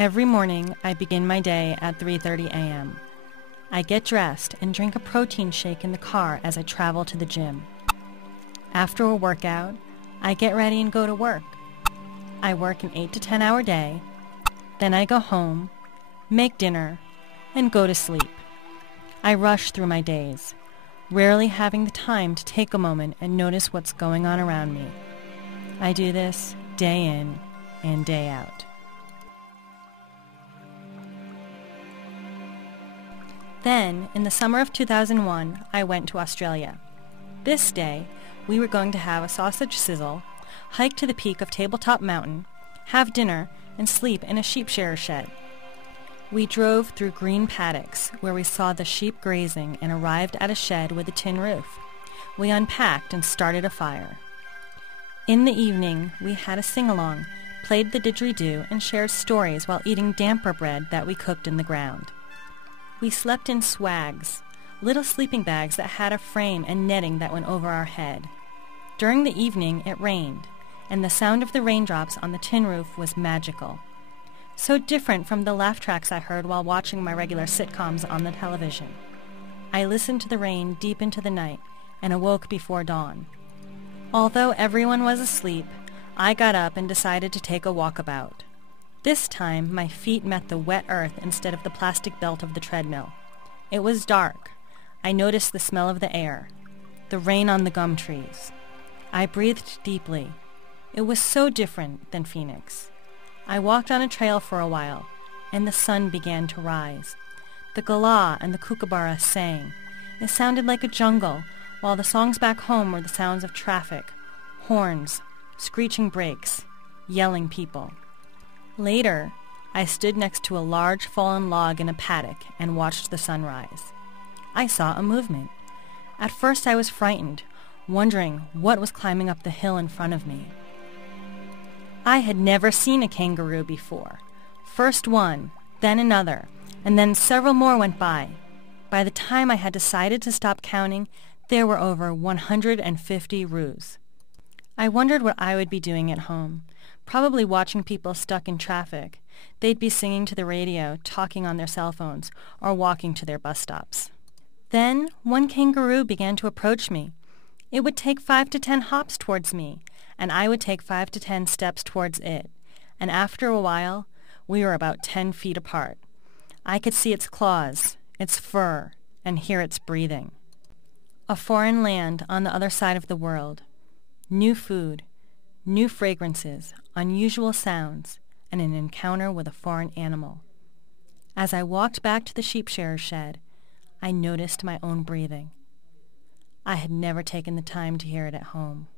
Every morning, I begin my day at 3:30 a.m. I get dressed and drink a protein shake in the car as I travel to the gym. After a workout, I get ready and go to work. I work an 8 to 10 hour day, then I go home, make dinner, and go to sleep. I rush through my days, rarely having the time to take a moment and notice what's going on around me. I do this day in and day out. Then, in the summer of 2001, I went to Australia. This day, we were going to have a sausage sizzle, hike to the peak of Tabletop Mountain, have dinner, and sleep in a sheep shearer shed. We drove through green paddocks where we saw the sheep grazing and arrived at a shed with a tin roof. We unpacked and started a fire. In the evening, we had a sing-along, played the didgeridoo, and shared stories while eating damper bread that we cooked in the ground. We slept in swags, little sleeping bags that had a frame and netting that went over our head. During the evening, it rained, and the sound of the raindrops on the tin roof was magical. So different from the laugh tracks I heard while watching my regular sitcoms on the television. I listened to the rain deep into the night and awoke before dawn. Although everyone was asleep, I got up and decided to take a walkabout. This time, my feet met the wet earth instead of the plastic belt of the treadmill. It was dark. I noticed the smell of the air, the rain on the gum trees. I breathed deeply. It was so different than Phoenix. I walked on a trail for a while, and the sun began to rise. The galah and the kookaburra sang. It sounded like a jungle, while the songs back home were the sounds of traffic, horns, screeching brakes, yelling people. Later, I stood next to a large fallen log in a paddock and watched the sunrise. I saw a movement. At first I was frightened, wondering what was climbing up the hill in front of me. I had never seen a kangaroo before. First one, then another, and then several more went by. By the time I had decided to stop counting, there were over 150 roos. I wondered what I would be doing at home. Probably watching people stuck in traffic. They'd be singing to the radio, talking on their cell phones, or walking to their bus stops. Then one kangaroo began to approach me. It would take 5 to 10 hops towards me, and I would take 5 to 10 steps towards it. And after a while, we were about 10 feet apart. I could see its claws, its fur, and hear its breathing. A foreign land on the other side of the world. New food, new fragrances, unusual sounds, and an encounter with a foreign animal. As I walked back to the sheep shearer's shed, I noticed my own breathing. I had never taken the time to hear it at home.